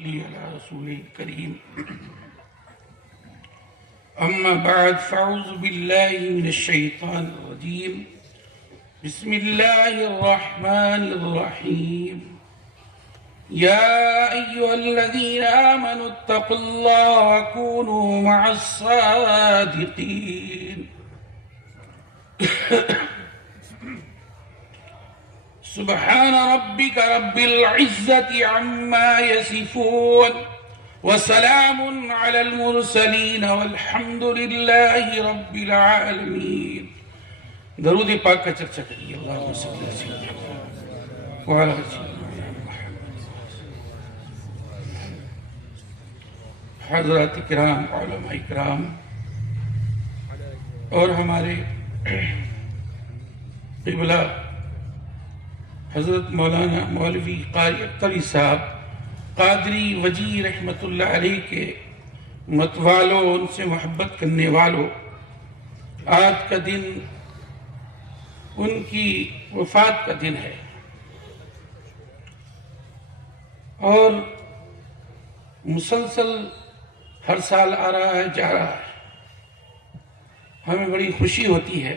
على رسول الكريم أما بعد فأعوذ بالله من الشيطان الرجيم بسم الله الرحمن الرحيم يا أيها الذين آمنوا اتقوا الله وكونوا مع الصادقين سبحان ربك رب العزة عما يصفون وسلام على المرسلين والحمد لله رب العالمين. درود پاک کا چرچا کریے. اللہم صلی اللہ علیہ وسلم وعلی حضرات کرام، علماء کرام اور ہمارے قبلہ حضرت مولانا مولوی قاری اختری صاحب قادری وجی رحمت اللہ علیہ کے متوالوں، ان سے محبت کرنے والوں، آج کا دن ان کی وفات کا دن ہے اور مسلسل ہر سال آ رہا ہے، جا رہا ہے. ہمیں بڑی خوشی ہوتی ہے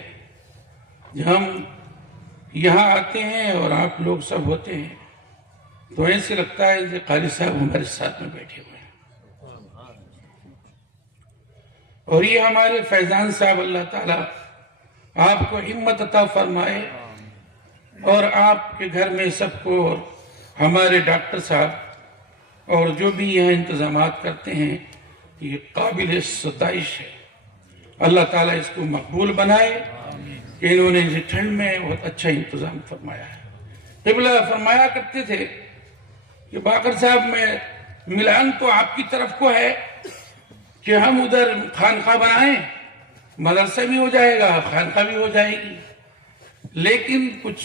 جب ہم یہاں آتے ہیں اور آپ لوگ سب ہوتے ہیں تو ایسے لگتا ہے کہ قاری صاحب ہمارے ساتھ میں بیٹھے ہوئے ہیں. اور یہ ہمارے فیضان صاحب، اللہ تعالیٰ آپ کو ہمت عطا فرمائے اور آپ کے گھر میں سب کو، اور ہمارے ڈاکٹر صاحب اور جو بھی یہاں انتظامات کرتے ہیں، یہ قابل ستائش ہے. اللہ تعالیٰ اس کو مقبول بنائے کہ انہوں نے اس ٹھنڈ میں بہت اچھا انتظام فرمایا ہے. قبلہ فرمایا کرتے تھے کہ باقر صاحب میں ملان تو آپ کی طرف کو ہے کہ ہم ادھر خانقاہ بنائیں، مدرسہ بھی ہو جائے گا، خانقاہ بھی ہو جائے گی، لیکن کچھ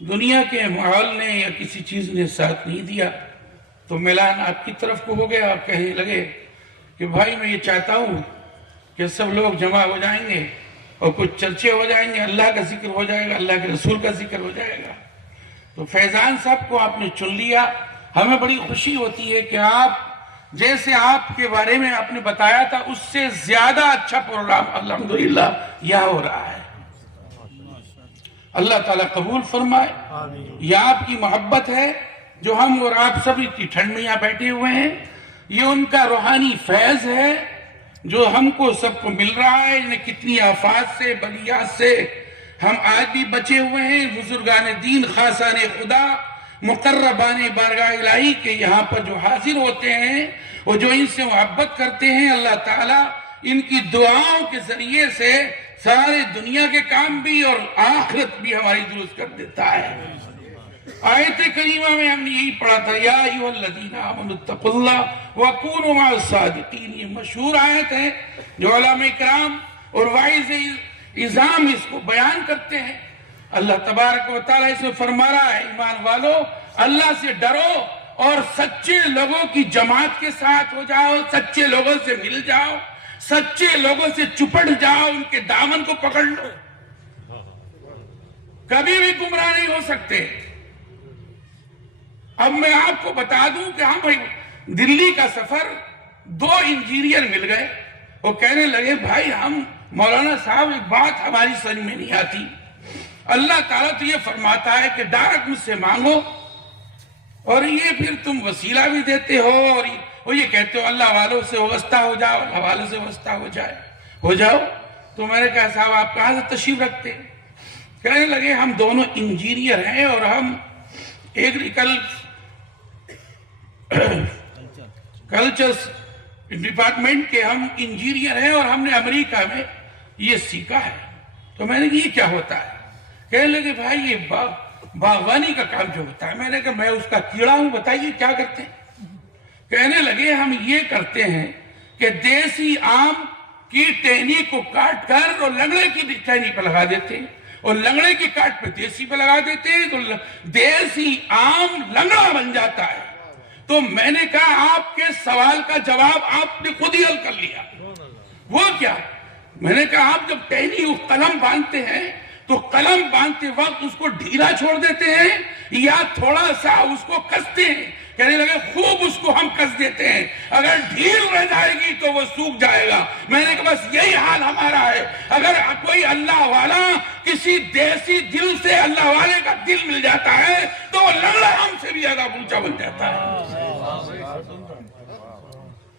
دنیا کے ماحول نے یا کسی چیز نے ساتھ نہیں دیا تو ملان آپ کی طرف کو ہو گیا. آپ کہنے لگے کہ بھائی میں یہ چاہتا ہوں کہ سب لوگ جمع ہو جائیں گے اور کچھ چرچے ہو جائیں گے، اللہ کا ذکر ہو جائے گا، اللہ کے رسول کا ذکر ہو جائے گا. تو فیضان صاحب کو آپ نے چن لیا. ہمیں بڑی خوشی ہوتی ہے کہ آپ جیسے آپ کے بارے میں آپ نے بتایا تھا اس سے زیادہ اچھا پروگرام الحمدللہ یہاں ہو رہا ہے. اللہ تعالیٰ قبول فرمائے. یہ آپ کی محبت ہے جو ہم اور آپ سب اتنی ٹھنڈ میں یہاں بیٹھے ہوئے ہیں، یہ ان کا روحانی فیض ہے جو ہم کو سب کو مل رہا ہے. انہیں کتنی آفات سے، بلیات سے ہم آج بھی بچے ہوئے ہیں. بزرگان دین، خاصان خدا، مقربان بارگاہ الہی کے یہاں پر جو حاضر ہوتے ہیں اور جو ان سے محبت کرتے ہیں، اللہ تعالیٰ ان کی دعاؤں کے ذریعے سے سارے دنیا کے کام بھی اور آخرت بھی ہماری درست کر دیتا ہے. آیت کریمہ میں ہم نے یہی پڑھا تھا، یا ایھا الذین آمنوا اتقوا اللہ وکونوا مع الصادقین. یہ مشہور آیت ہے جو علماء کرام اور واعظ عظام اس کو بیان کرتے ہیں. اللہ تبارک و تعالیٰ اس میں فرما رہا ہے، ایمان والو اللہ سے ڈرو اور سچے لوگوں کی جماعت کے ساتھ ہو جاؤ، سچے لوگوں سے مل جاؤ، سچے لوگوں سے چپٹ جاؤ، ان کے دامن کو پکڑ لو. کبھی بھی گمراہ نہیں ہو سکتے. اب میں آپ کو بتا دوں کہ ہم دلی کا سفر 2 انجینئر مل گئے اور کہنے لگے بھائی ہم مولانا صاحب ایک بات ہماری سمجھ میں نہیں آتی، اللہ تعالیٰ تو یہ فرماتا ہے کہ ڈائریکٹ مجھ سے مانگو اور یہ پھر تم وسیلہ بھی دیتے ہو اور یہ کہتے ہو اللہ والوں سے وابستہ ہو جاؤ، اللہ والوں سے وابستہ ہو جاؤ. تو میں نے کہا صاحب آپ کہاں سے تشریف رکھتے ہیں؟ کہنے لگے ہم دونوں انجینئر ہیں اور ہم کلچر ڈپارٹمنٹ کے ہم انجینئر ہیں اور ہم نے امریکہ میں یہ سیکھا ہے. تو میں نے کہا یہ کیا ہوتا ہے؟ کہنے لگے بھائی یہ باغبانی کا کام جو ہوتا ہے. میں نے کہا میں اس کا کیڑا ہوں، بتائیے کیا کرتے ہیں؟ کہنے لگے ہم یہ کرتے ہیں کہ دیسی آم کی ٹہنی کو کاٹ کر اور لنگڑے کی ٹہنی پہ لگا دیتے ہیں اور لنگڑے کی کاٹ پہ دیسی پہ لگا دیتے ہیں تو دیسی آم لنگڑا بن جاتا ہے. تو میں نے کہا آپ کے سوال کا جواب آپ نے خود ہی حل کر لیا. وہ کیا؟ میں نے کہا آپ جب ٹہنی قلم باندھتے ہیں تو قلم باندھتے وقت اس کو ڈھیلا چھوڑ دیتے ہیں یا تھوڑا سا اس کو کستے ہیں؟ کہہ کس دیتے ہیں، اگر ڈھیل رہ جائے گی تو وہ سوکھ جائے گا۔ میں نے کہا بس یہی حال ہمارا ہے، اگر کوئی اللہ والا کسی دیسی دل سے اللہ والے کا دل مل جاتا ہے تو وہ لنگڑا ہم سے بھی زیادہ اونچا بن جاتا ہے۔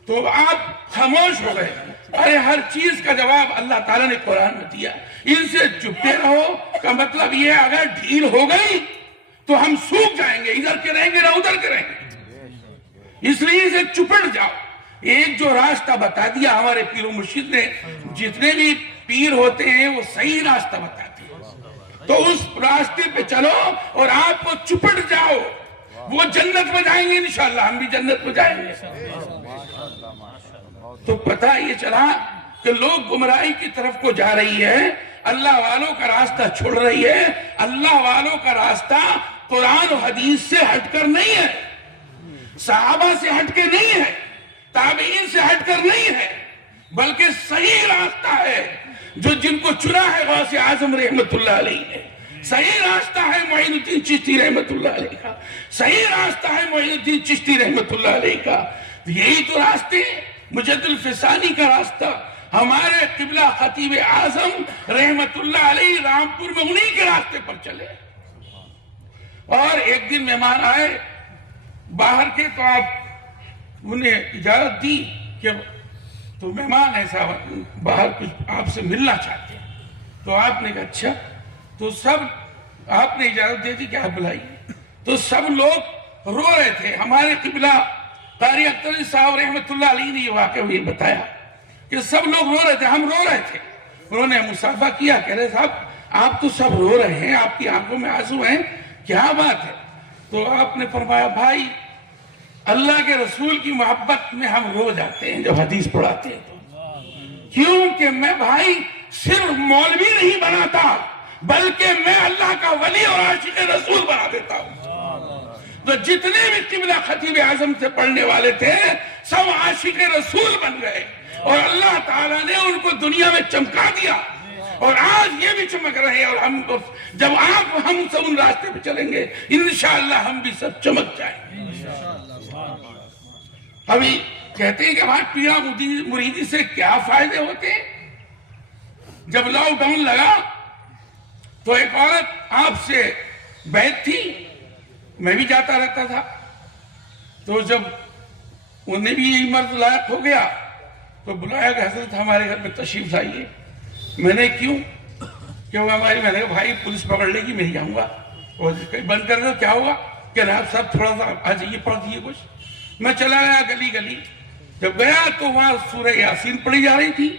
تو آپ خاموش ہو گئے۔ ارے ہر چیز کا جواب اللہ تعالیٰ نے قرآن میں دیا، ان سے چپتے رہو کا مطلب یہ ہے اگر ڈھیل ہو گئی تو ہم سوکھ جائیں گے، ادھر کے رہیں گے نہ ادھر کے رہیں گے، اس لیے اسے چپٹ جاؤ۔ ایک جو راستہ بتا دیا ہمارے پیر و مرشد نے، جتنے بھی پیر ہوتے ہیں وہ صحیح راستہ بتاتے ہیں، تو اس راستے پہ چلو اور آپ کو چپٹ جاؤ، وہ جنت میں جائیں گے انشاءاللہ، ہم بھی جنت میں جائیں گے۔ تو پتہ یہ چلا کہ لوگ گمراہی کی طرف کو جا رہی ہے، اللہ والوں کا راستہ چھوڑ رہی ہے۔ اللہ والوں کا راستہ قرآن و حدیث سے ہٹ کر نہیں ہے، صحابہ سے ہٹ کے نہیں ہے، تابعین سے ہٹ کر نہیں ہے، بلکہ صحیح راستہ ہے جو جن کو چنا ہے غوث اعظم رحمت اللہ علیہ نے۔ صحیح راستہ ہے معین الدین چشتی رحمت اللہ علیہ کا، صحیح راستہ ہے معین الدین چشتی رحمت اللہ علیہ کا۔ یہی تو راستے مجد الفسانی کا راستہ، ہمارے قبلہ خطیب اعظم رحمت اللہ علیہ رامپور میں انہی کے راستے پر چلے۔ اور ایک دن مہمان آئے باہر کے، تو آپ انہیں اجازت دی کہ تو مہمان ایسا باہر کچھ آپ سے ملنا چاہتے ہیں، تو آپ نے کہا اچھا، تو سب آپ نے اجازت دے دی کہ آپ بلائیے۔ تو سب لوگ رو رہے تھے۔ ہمارے قبلہ قاری اختر صاحب رحمت اللہ علیہ نے یہ واقعہ بھی بتایا کہ سب لوگ رو رہے تھے، ہم رو رہے تھے۔ انہوں نے مصافحہ کیا، کہہ رہے صاحب آپ تو سب رو رہے ہیں، آپ کی آنکھوں میں آنسو ہیں، کیا بات ہے؟ تو آپ نے فرمایا بھائی اللہ کے رسول کی محبت میں ہم رو جاتے ہیں جب حدیث پڑھاتے ہیں تو، کیونکہ میں بھائی صرف مولوی نہیں بناتا بلکہ میں اللہ کا ولی اور عاشق رسول بنا دیتا ہوں۔ تو جتنے بھی قبلہ خطیب اعظم سے پڑھنے والے تھے سب عاشق رسول بن گئے، اور اللہ تعالیٰ نے ان کو دنیا میں چمکا دیا، اور آج یہ بھی چمک رہے ہیں۔ اور ہم جب ہم سب ان راستے پہ چلیں گے انشاءاللہ ہم بھی سب چمک جائیں گے۔ ابھی کہتے ہیں کہ ہمارے پیرا مریدی سے کیا فائدے ہوتے ہیں۔ جب لاک ڈاؤن لگا تو ایک عورت آپ سے بیعت تھی، میں بھی جاتا رہتا تھا، تو جب انہیں بھی یہی مرض لاحق ہو گیا تو بلایا کہ حضرت ہمارے گھر میں تشریف لائیے۔ میں نے کیوں کہ وہ ہماری، میں نے کہا بھائی پولیس پکڑ لے گی، میں نہیں جاؤں گا، اور کہیں بند کر دو، کیا ہوگا کہ آپ صاحب تھوڑا سا آ جائیے پڑھ دیجیے کچھ۔ میں چلا گیا گلی گلی، جب گیا تو وہاں سورہ یاسین پڑھی جا رہی تھی،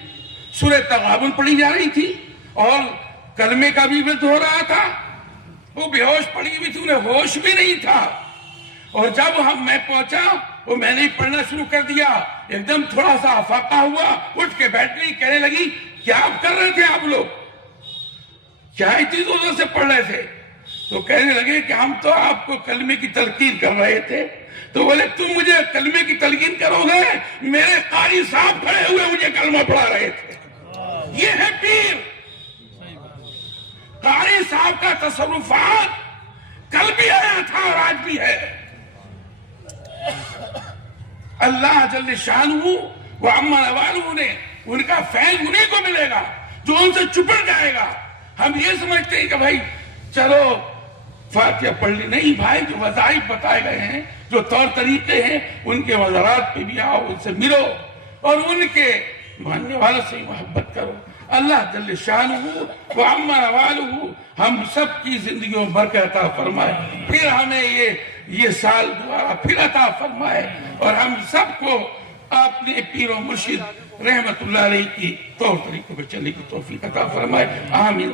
سورہ تغابن پڑھی جا رہی تھی، اور کلمے کا بھی ہو رہا تھا۔ وہ بے ہوش پڑی ہوئی تھی، انہیں ہوش بھی نہیں تھا۔ اور جب میں پہنچا وہ میں نے پڑھنا شروع کر دیا، ایک دم تھوڑا سا افاقہ ہوا، اٹھ کے بیٹھ گئی، کہنے لگی کیا کر رہے تھے آپ لوگ، کیا اتنی زور سے پڑھ رہے تھے؟ تو کہنے لگے کہ ہم تو آپ کو کلمے کی تلقین کر رہے تھے۔ تو بولے تم مجھے کلمے کی تلقین کرو گے؟ میرے قاری صاحب کھڑے ہوئے مجھے کلمہ پڑھا رہے تھے۔ یہ ہے پیر۔ قاری صاحب کا تصرفات کل بھی آیا تھا اور آج بھی ہے۔ اللہ جل شانہ و عما نوالہ نے ان کا فیض انہیں کو ملے گا جو ان سے چپڑ جائے گا۔ ہم یہ سمجھتے ہیں کہ بھائی چلو فاتحہ پڑھ لی، نہیں بھائی، جو وظائف بتائے گئے ہیں، جو طور طریقے ہیں، ان کے وزارات پہ بھی آؤ، ان سے ملو اور ان کے ماننے والوں سے محبت کرو۔ اللہ جل شانہ و عما نوالہ ہم سب کی زندگیوں برکت عطا فرمائے، پھر ہمیں یہ سال دوبارہ پھر عطا فرمائے، اور ہم سب کو اپنے پیر و مرشد رحمت اللہ علیہ کی طور طریقوں پہ چلنے کی توفیق عطا فرمائے۔ آمین۔